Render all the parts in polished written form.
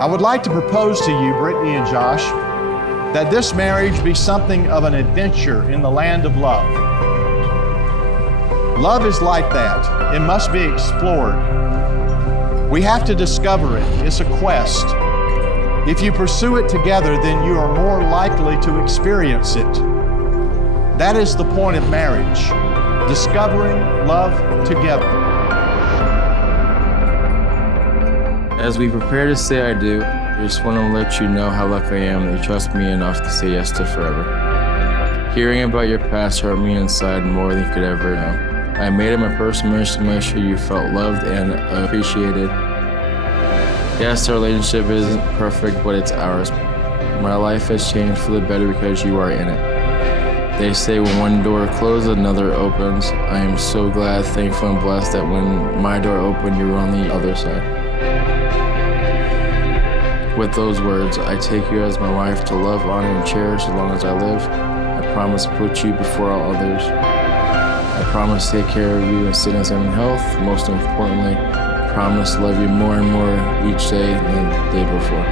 I would like to propose to you, Brittney and Josh, that this marriage be something of an adventure in the land of love. Love is like that. It must be explored. We have to discover it. It's a quest. If you pursue it together, then you are more likely to experience it. That is the point of marriage, discovering love together. As we prepare to say I do, I just want to let you know how lucky I am that you trust me enough to say yes to forever. Hearing about your past hurt me inside more than you could ever know. I made it my personal mission to make sure you felt loved and appreciated. Yes, our relationship isn't perfect, but it's ours. My life has changed for the better because you are in it. They say when one door closes, another opens. I am so glad, thankful, and blessed that when my door opened, you were on the other side. With those words, I take you as my wife to love, honor, and cherish as long as I live. I promise to put you before all others. I promise to take care of you in sickness and in health. Most importantly, I promise to love you more and more each day than the day before.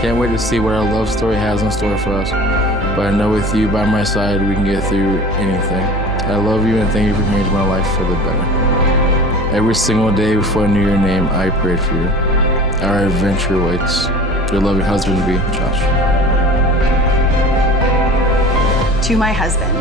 Can't wait to see what our love story has in store for us. But I know with you by my side, we can get through anything. I love you and thank you for changing my life for the better. Every single day before I knew your name, I prayed for you. Our adventure waits. Your loving husband-to-be, Josh. To my husband,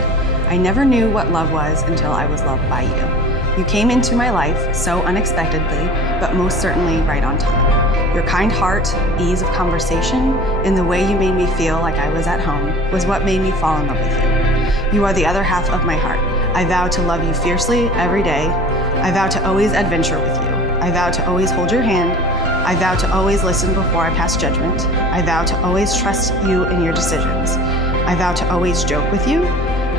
I never knew what love was until I was loved by you. You came into my life so unexpectedly, but most certainly right on time. Your kind heart, ease of conversation, and the way you made me feel like I was at home was what made me fall in love with you. You are the other half of my heart. I vow to love you fiercely every day. I vow to always adventure with you. I vow to always hold your hand. I vow to always listen before I pass judgment. I vow to always trust you in your decisions. I vow to always joke with you.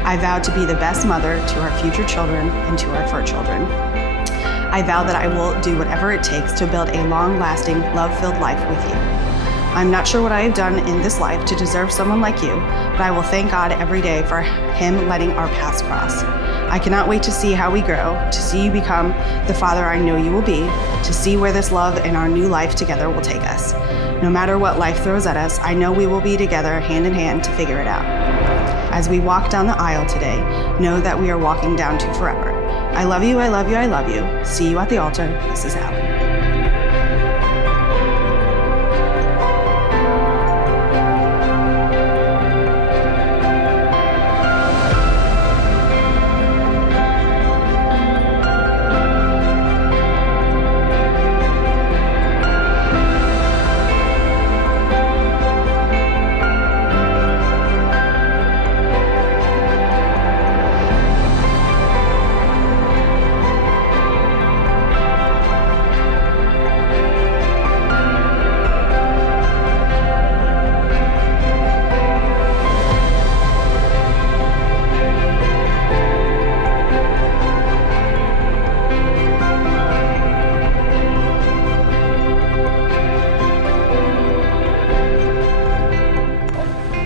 I vow to be the best mother to our future children and to our fur children. I vow that I will do whatever it takes to build a long-lasting, love-filled life with you. I'm not sure what I have done in this life to deserve someone like you, but I will thank God every day for Him letting our paths cross. I cannot wait to see how we grow, to see you become the father I know you will be, to see where this love and our new life together will take us. No matter what life throws at us, I know we will be together hand in hand to figure it out. As we walk down the aisle today, know that we are walking down to forever. I love you, I love you, I love you. See you at the altar. This is Al.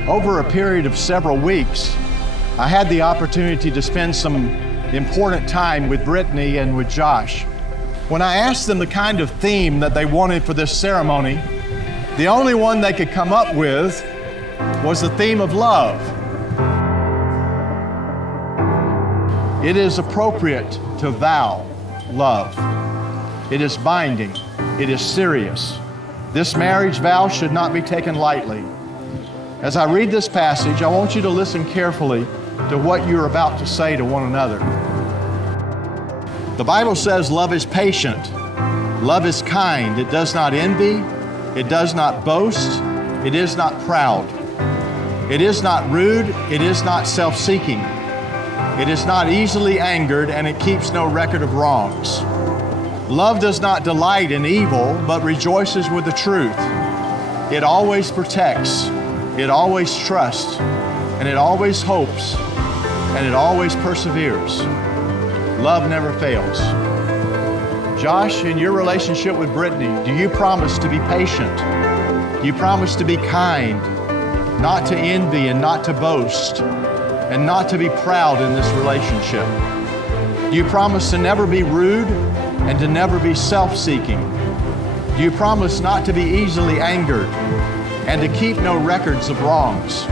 Over a period of several weeks, I had the opportunity to spend some important time with Brittney and with Josh. When I asked them the kind of theme that they wanted for this ceremony, the only one they could come up with was the theme of love. It is appropriate to vow love. It is binding. It is serious. This marriage vow should not be taken lightly. As I read this passage, I want you to listen carefully to what you're about to say to one another. The Bible says love is patient. Love is kind. It does not envy. It does not boast. It is not proud. It is not rude. It is not self-seeking. It is not easily angered, and it keeps no record of wrongs. Love does not delight in evil, but rejoices with the truth. It always protects. It always trusts, and it always hopes, and it always perseveres. Love never fails. Josh, in your relationship with Brittney, do you promise to be patient? Do you promise to be kind, not to envy and not to boast, and not to be proud in this relationship? Do you promise to never be rude and to never be self-seeking? Do you promise not to be easily angered and to keep no records of wrongs?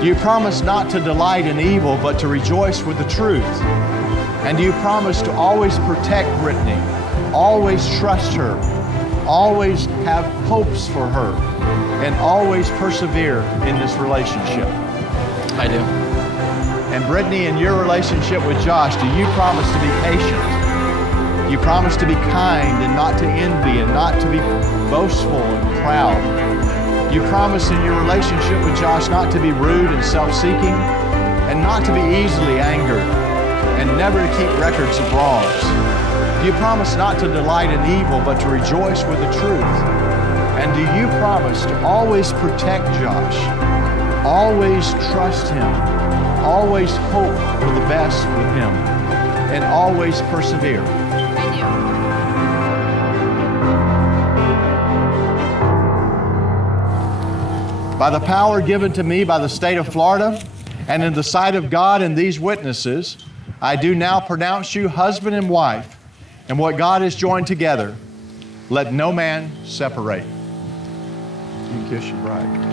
Do you promise not to delight in evil, but to rejoice with the truth? And do you promise to always protect Brittney, always trust her, always have hopes for her, and always persevere in this relationship? I do. And Brittney, in your relationship with Josh, do you promise to be patient? Do you promise to be kind and not to envy and not to be boastful and proud? Do you promise in your relationship with Josh not to be rude and self-seeking and not to be easily angered and never to keep records of wrongs? Do you promise not to delight in evil but to rejoice with the truth? And do you promise to always protect Josh, always trust him, always hope for the best with him, and always persevere? I do. By the power given to me by the state of Florida, and in the sight of God and these witnesses, I do now pronounce you husband and wife, and what God has joined together, let no man separate. You can kiss your bride.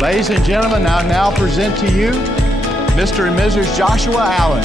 Ladies and gentlemen, I now present to you Mr. and Mrs. Joshua Allen.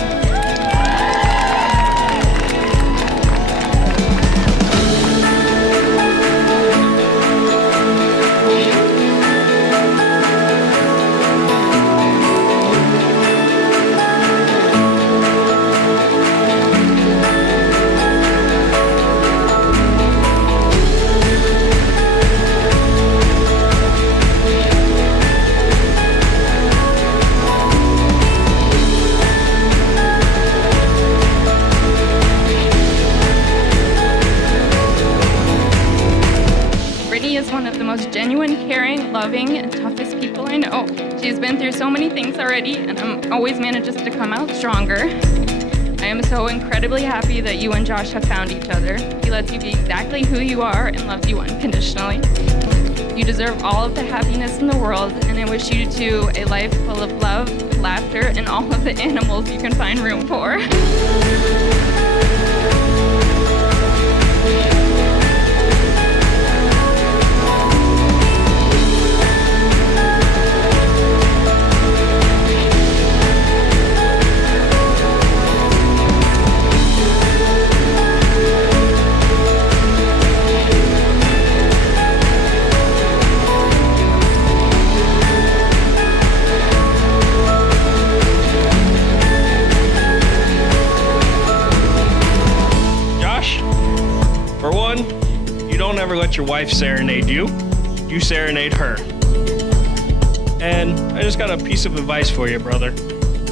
Genuine, caring, loving, and toughest people I know. She's been through so many things already, and always manages to come out stronger. I am so incredibly happy that you and Josh have found each other. He lets you be exactly who you are and loves you unconditionally. You deserve all of the happiness in the world, and I wish you two a life full of love, laughter, and all of the animals you can find room for. For one, you don't ever let your wife serenade you. You serenade her. And I just got a piece of advice for you, brother.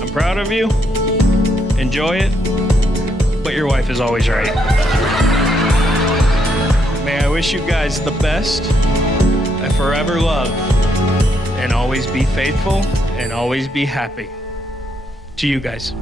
I'm proud of you. Enjoy it. But your wife is always right. May I wish you guys the best, a forever love, and always be faithful and always be happy. To you guys.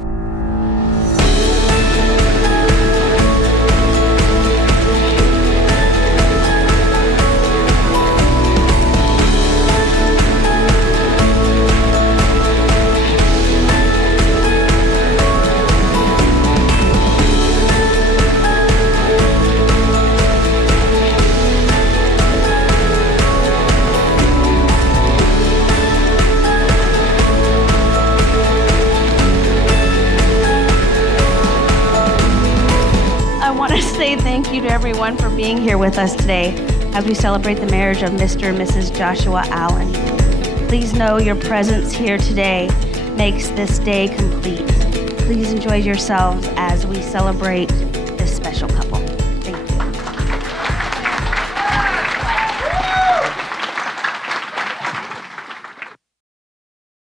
Thank you to everyone for being here with us today as we celebrate the marriage of Mr. and Mrs. Joshua Allen. Please know your presence here today makes this day complete. Please enjoy yourselves as we celebrate this special couple.